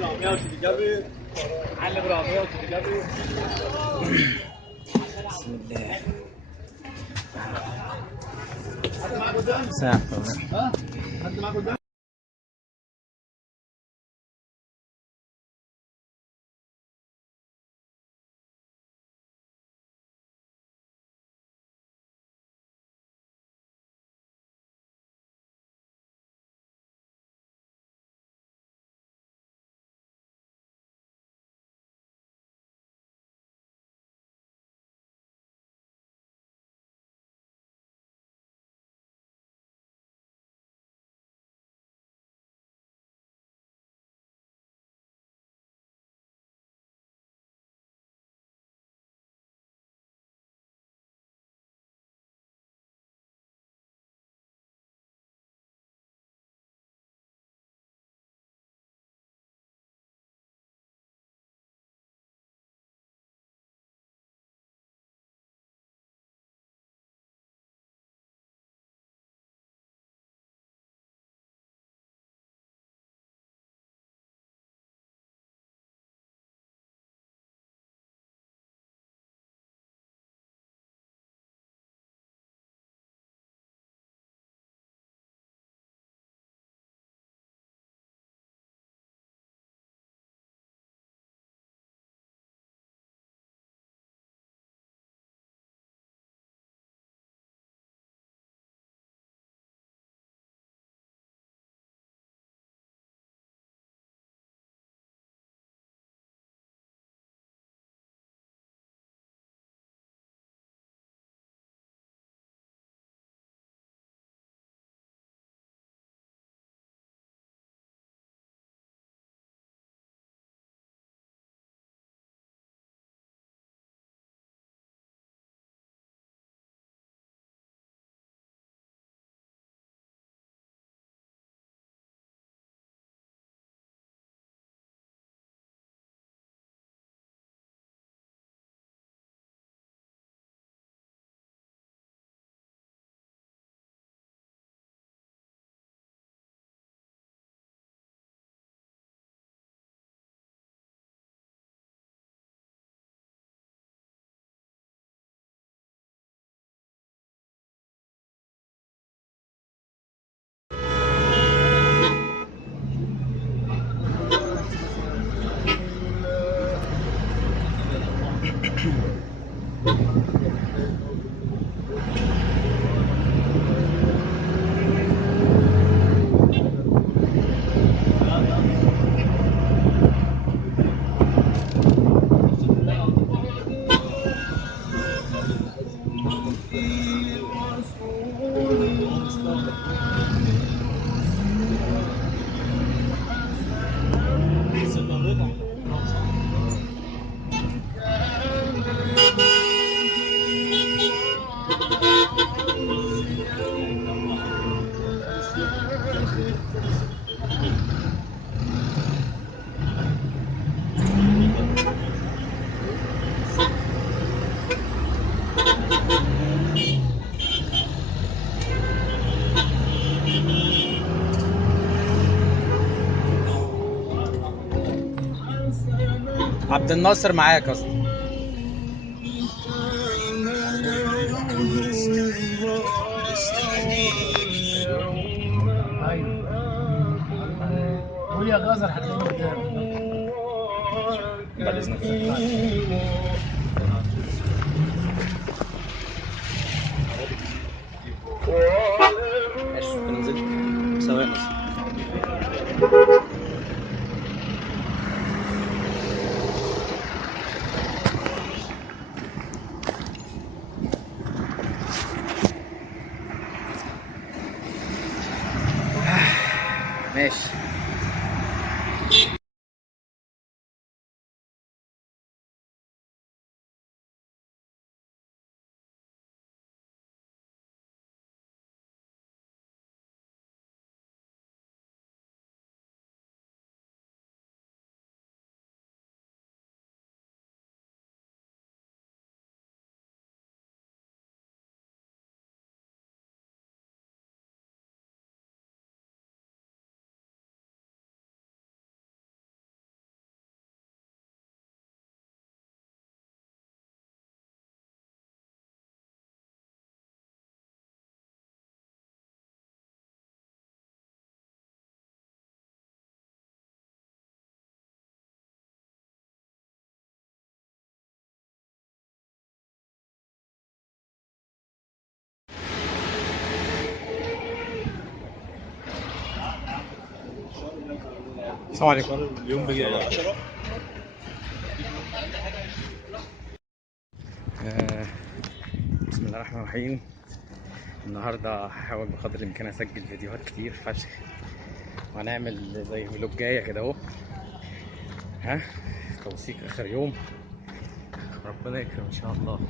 بسم الله. ساعة. عبد الناصر معاك اصلا. قول يا جزر هتلاقيني قدامك. بعد اذنك. ماشي، ممكن انزل ثواني. ماشي. السلام عليكم. اليوم بيجي بسم الله الرحمن الرحيم. النهارده هحاول بقدر الامكان اسجل فيديوهات كتير فشخ، وهنعمل زي فلوجايه كده اهو، توثيق اخر يوم. ربنا يكرم ان شاء الله.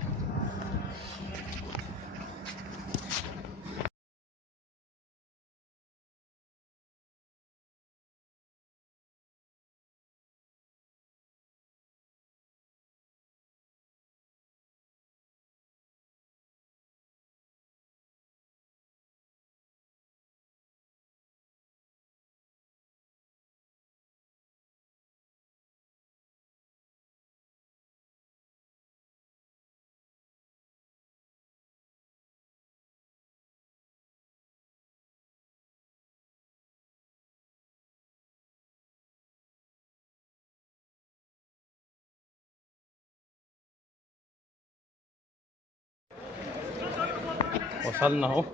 وصلنا اهو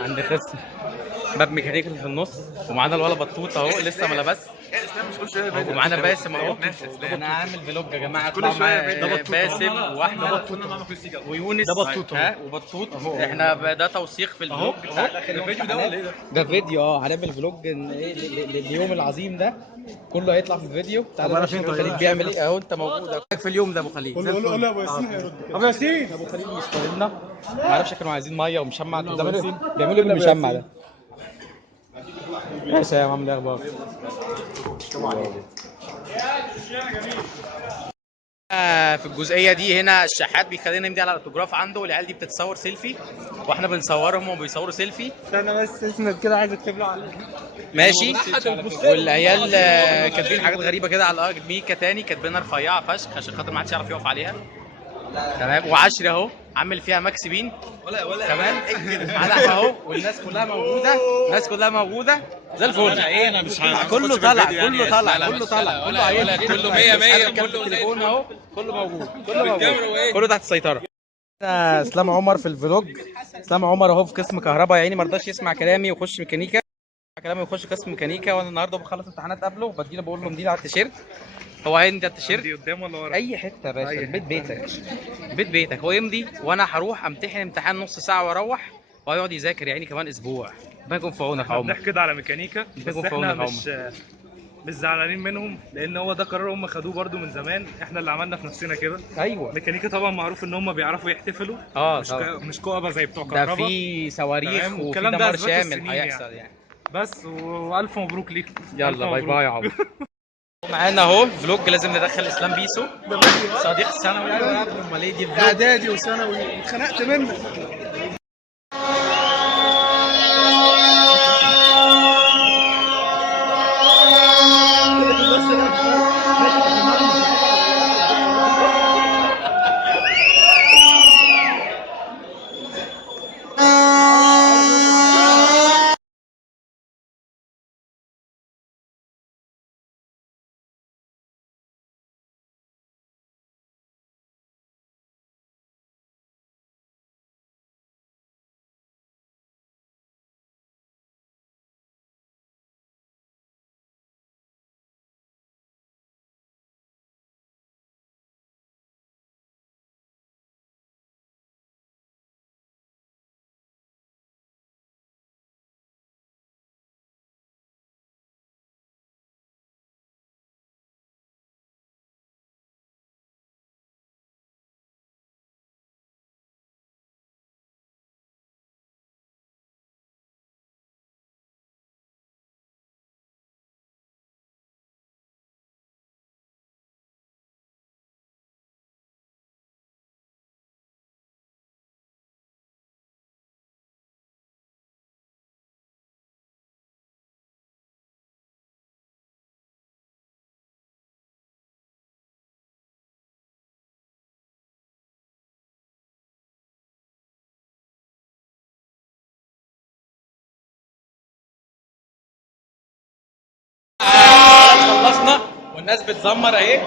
عند قسم باب ميكانيكا اللي في النص، ومعانا الولا بطوط اهو لسه ما لبس، ومعانا باسم اهو. انا هعمل فلوج يا جماعه، اطلع معايا باسم واحمد ويونس ده بطوط وبطوط. احنا ده توثيق في الفلوج بتاع الفيديو ده ولا ايه ده فيديو. هنعمل فلوج لليوم العظيم ده، كله هيطلع في الفيديو. تعالى نشوف ابو خليل بيعمل ايه اهو. انت موجود في اليوم ده ابو خليل. قول له ابو ياسين هيرد. ابو ياسين ابو خليل مش فاضلنا، ما اعرفش كانوا عايزين ميه ومشمع. بيعملوا ايه بالمشمع ده؟ ماشي يا عم، ده اخبار في الجزئيه دي. هنا الشحات بيخلينا نمضي على الاوتوجراف عنده، والعيال دي بتتصور سيلفي واحنا بنصورهم وبيصوروا سيلفي. انا بس اسمك كده عايز اكتب له عليه. ماشي. والعيال كاتبين حاجات غريبه كده على الارض. ميكا تاني كاتبينها رفيعه فشخ عشان خاطر ما حدش يعرف يقف عليها. تمام. وعشري اهو عامل فيها ماكس بين تمام. معانا اهو، والناس كلها موجوده، الناس كلها موجوده زي الفل. انا مش كله طالع كله طالع كله طالع كله عايز كله 100 100 كله التليفون اهو، كله موجود كله موجود كله تحت السيطره. اسلام عمر في الفلوج. اسلام عمر اهو في قسم كهرباء، يا عيني ما رضاش يسمع كلامي ويخش ميكانيكا. كلامي يخش قسم ميكانيكا، وانا النهارده بخلص امتحانات قبله وبديله بقول له مدير على التيشيرت. هو هيمضي على التيشيرت دي قدام ولا ورا؟ اي حته يا باشا، البيت بيتك، بيت بيتك. هو يمضي وانا هروح امتحن امتحان نص ساعه واروح، وهيقعد يذاكر يعني كمان اسبوع. ربنا يكون في عونك يا عمر. بنحكي كده على ميكانيكا، بس احنا مش زعلانين منهم، لان هو ده قرار هم خدوه برده من زمان. احنا اللي عملنا في نفسنا كده. ايوه. ميكانيكا طبعا معروف ان هم بيعرفوا يحتفلوا، مش كوابه زي بتوع ده كهرباء. في صواريخ وفي ده دمار شامل هيحصل يعني. بس والف مبروك ليك. يلا باي باي يا عمر. معانا اهو فلوج لازم ندخل اسلام بيسو صديق الثانوي. امال ايه دي؟ اعدادي وثانوي اتخنقت منك. خلصنا والناس بتزمر اهي.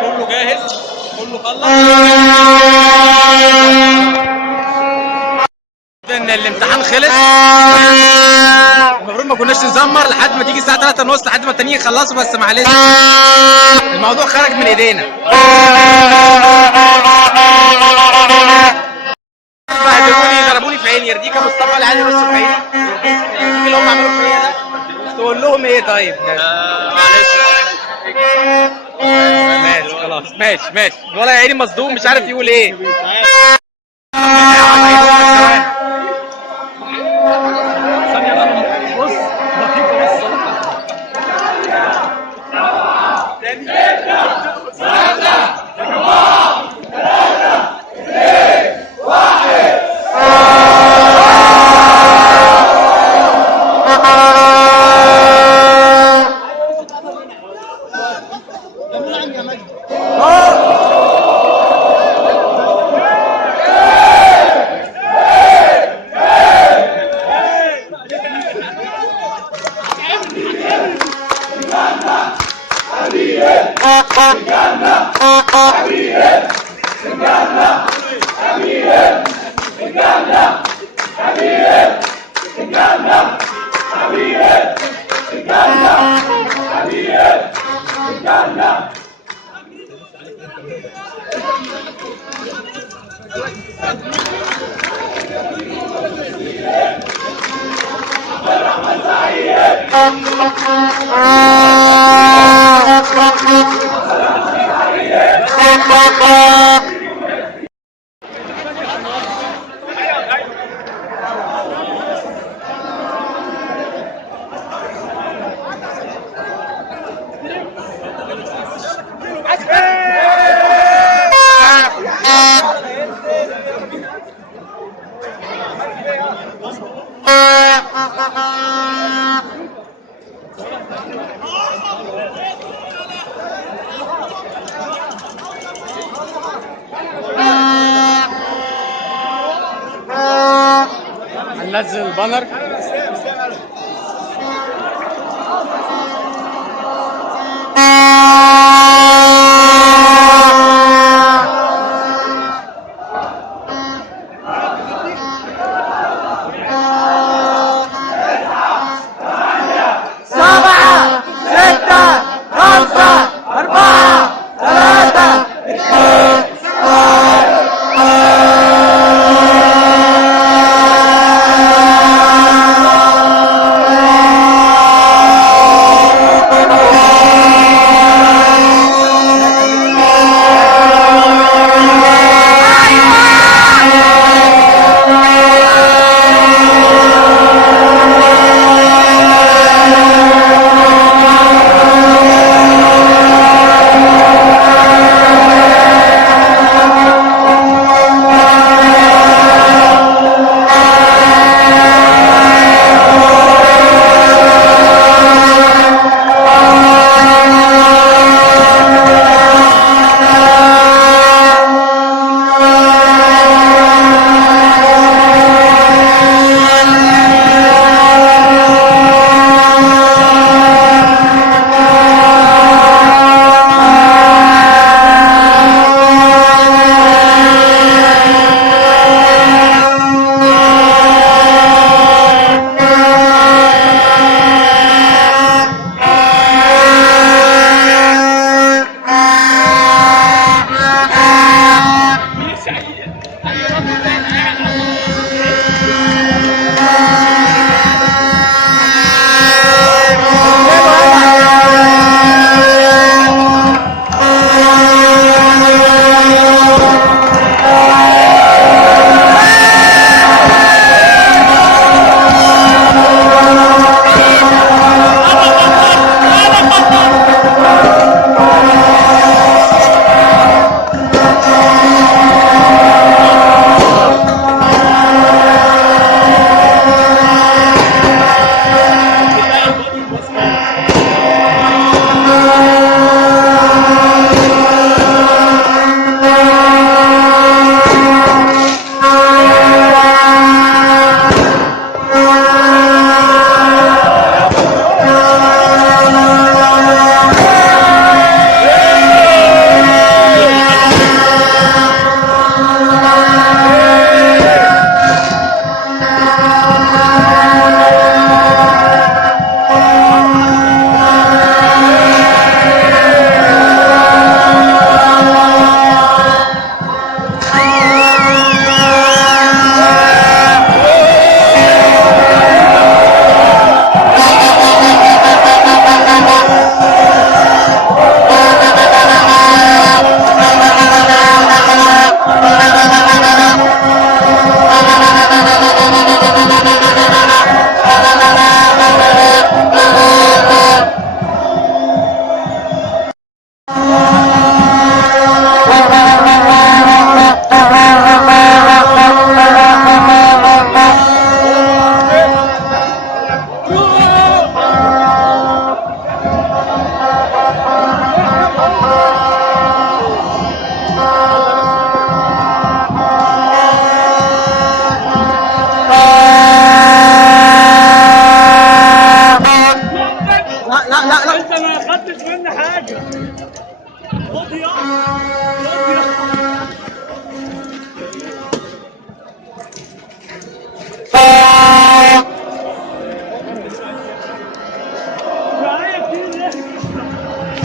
كله جاهز، كله خلص. ان الامتحان خلص. المفروض ما كناش نزمر لحد ما تيجي الساعه 3 ونص لحد ما التانيين يخلصوا، بس معلش الموضوع خرج من ايدينا. بهدلوني ضربوني في عيني. يرضيك يا مصطفى العيال يرصوا في عيني؟ يرضيك اللي هم عملوا فيا ده؟ تقول لهم ايه طيب؟ معلش ماشي خلاص ماشي ولا يا عيني مصدوم مش عارف يقول ايه. هننزل البانر.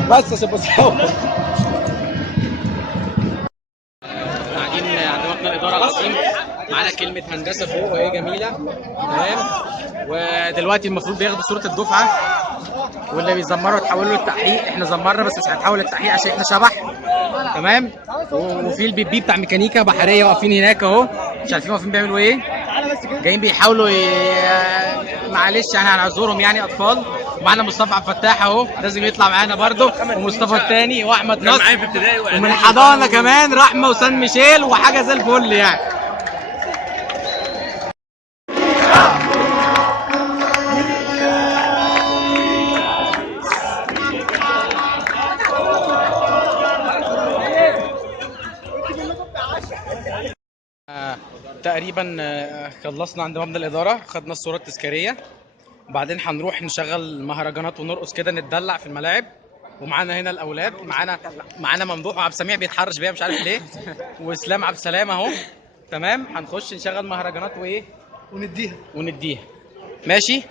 بس عشان بصور. قاعدين عند مبنى الاداره العظيم، معانا كلمه هندسه فوق وهي جميله. تمام. ودلوقتي المفروض بياخدوا صوره الدفعه، واللي بيزمروا يتحولوا للتحقيق. احنا زمرنا بس مش هنتحول للتحقيق عشان احنا شبح. تمام. وفي البيبي بتاع ميكانيكا بحريه واقفين هناك اهو، مش عارفين واقفين بيعملوا ايه، جايين بيحاولوا معلش يعني هنعذرهم يعني اطفال. ومعانا مصطفى عبد الفتاح اهو لازم يطلع معانا برده، ومصطفى الثاني، واحمد نصر معايا في ابتدائي، ومن الحضانه كمان رحمه وسان ميشيل وحاجه زي الفل يعني. تقريبا خلصنا عند مبنى الاداره، خدنا الصوره التذكاريه، وبعدين هنروح نشغل مهرجانات ونرقص كده نتدلع في الملاعب. ومعانا هنا الاولاد، معانا ممدوح وعبد السميع بيتحرش بيها مش عارف ليه، واسلام عبد السلام اهو. تمام. هنخش نشغل مهرجانات وايه ونديها. ماشي.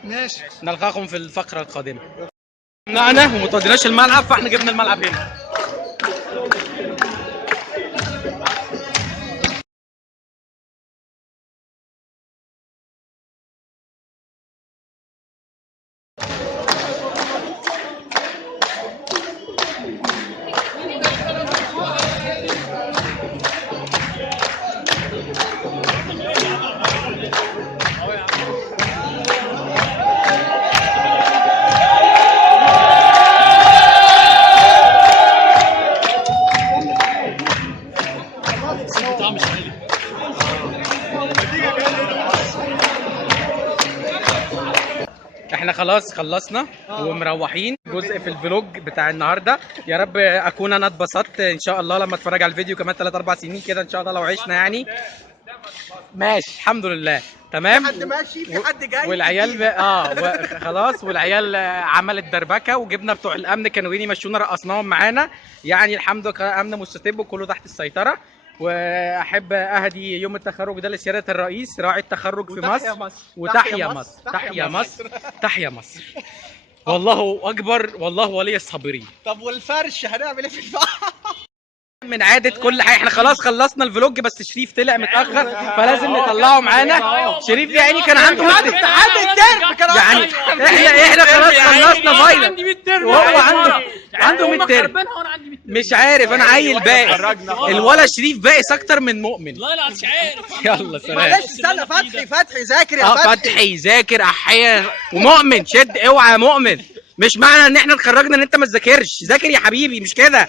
نلقاكم في الفقره القادمه. منعنا وما توديناش الملعب، فاحنا جبنا الملعب هنا. احنا خلاص خلصنا ومروحين جزء في الفلوج بتاع النهارده. يا رب اكون انا اتبسطت ان شاء الله لما اتفرج على الفيديو كمان 3 4 سنين كده ان شاء الله لو عشنا يعني. ماشي الحمد لله. تمام. في حد ماشي، في حد جاي، والعيال خلاص، والعيال عملت دربكه، وجبنا بتوع الامن كانوا جايين يمشونا رقصناهم معانا يعني. الحمد لله امن مستتب وكله تحت السيطره. واحب اهدي يوم التخرج ده لسياده الرئيس راعي التخرج في مصر. وتحيا مصر. تحيا مصر. تحيا مصر. والله اكبر، والله ولي الصابرين. طب والفرش هنعمل ايه في البحر؟ من عادة كل حاجة احنا خلاص خلصنا الفلوج، بس شريف طلع متأخر فلازم نطلعه معانا. شريف يا عيني كان عنده امتحان الترم يعني احنا خلاص خلصنا فاينل وهو عنده ميد ترم. مش عارف انا عيل بائس، الولا شريف بائس اكتر من مؤمن. لا مش عارف. يلا سلام. معلش استنى، فتحي ذاكر يا فتحي ذاكر احيا. ومؤمن شد اوعى يا مؤمن، مش معنى ان احنا اتخرجنا ان انت ما تذاكرش، ذاكر يا حبيبي مش كده.